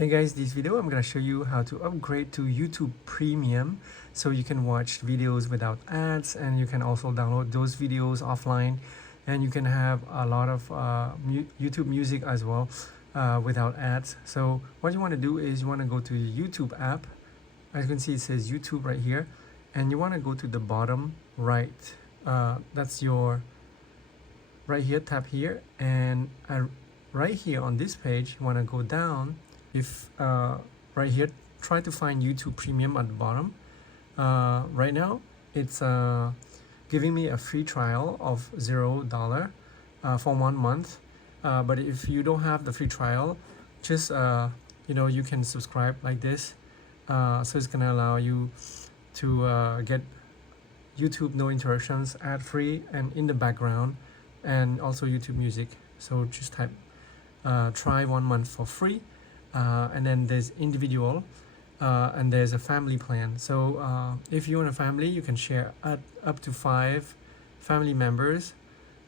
Hey guys, this video I'm gonna show you how to upgrade to YouTube Premium so you can watch videos without ads, and you can also download those videos offline, and you can have a lot of YouTube music as well without ads. So what you want to do is you want to go to the YouTube app. As you can see, it says YouTube right here, and you want to go to the bottom right. That's your right here, tap here, and right here on this page you want to go down. If right here, try to find YouTube Premium at the bottom. Right now it's giving me a free trial of $0 for 1 month, but if you don't have the free trial, just you can subscribe like this, so it's gonna allow you to get YouTube no interruptions, ad free, and in the background, and also YouTube music. So just type try 1 month for free. And then there's individual, and there's a family plan. So if you want a family, you can share up to 5 family members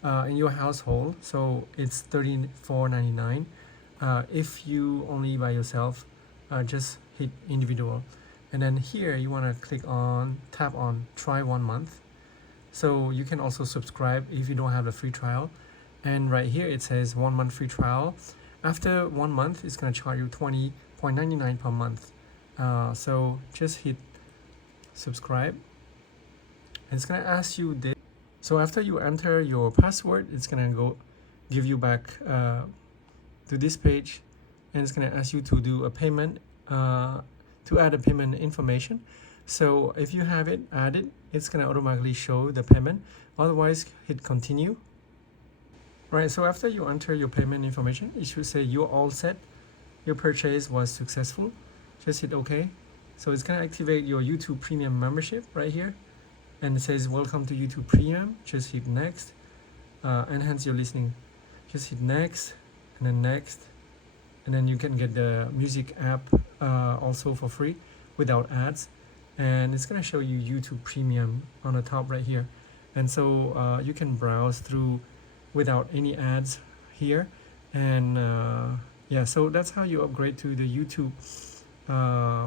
in your household, so it's $34.99. If you only by yourself, just hit individual, and then here you want to tap on try 1 month, so you can also subscribe if you don't have a free trial. And right here it says 1 month free trial. After 1 month, it's going to charge you $20.99 per month. So just hit subscribe, and it's going to ask you this. So after you enter your password, it's going to give you back to this page, and it's going to ask you to do a payment, to add a payment information. So if you have it added, it's going to automatically show the payment. Otherwise, hit continue. Right, so after you enter your payment information, it should say you're all set, your purchase was successful. Just hit OK. So it's going to activate your YouTube Premium membership right here, and it says welcome to YouTube Premium. Just hit next. Enhance your listening, just hit next, and then next, and then you can get the music app also for free without ads, and it's going to show you YouTube Premium on the top right here. And so you can browse through without any ads here, and yeah, so that's how you upgrade to the YouTube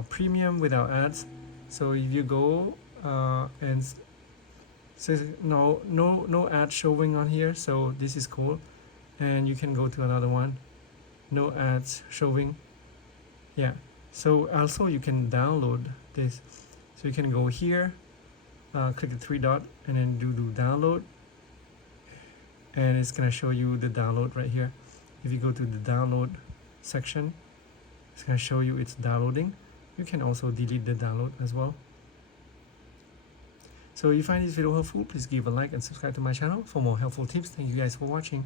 Premium without ads. So if you go and says no ad showing on here, so this is cool. And you can go to another one, no ads showing. Yeah, so also you can download this, so you can go here, click the 3 dot, and then do download, and it's gonna show you the download right here. If you go to the download section, it's gonna show you it's downloading. You can also delete the download as well. So if you find this video helpful, please give a like and subscribe to my channel for more helpful tips. Thank you guys for watching.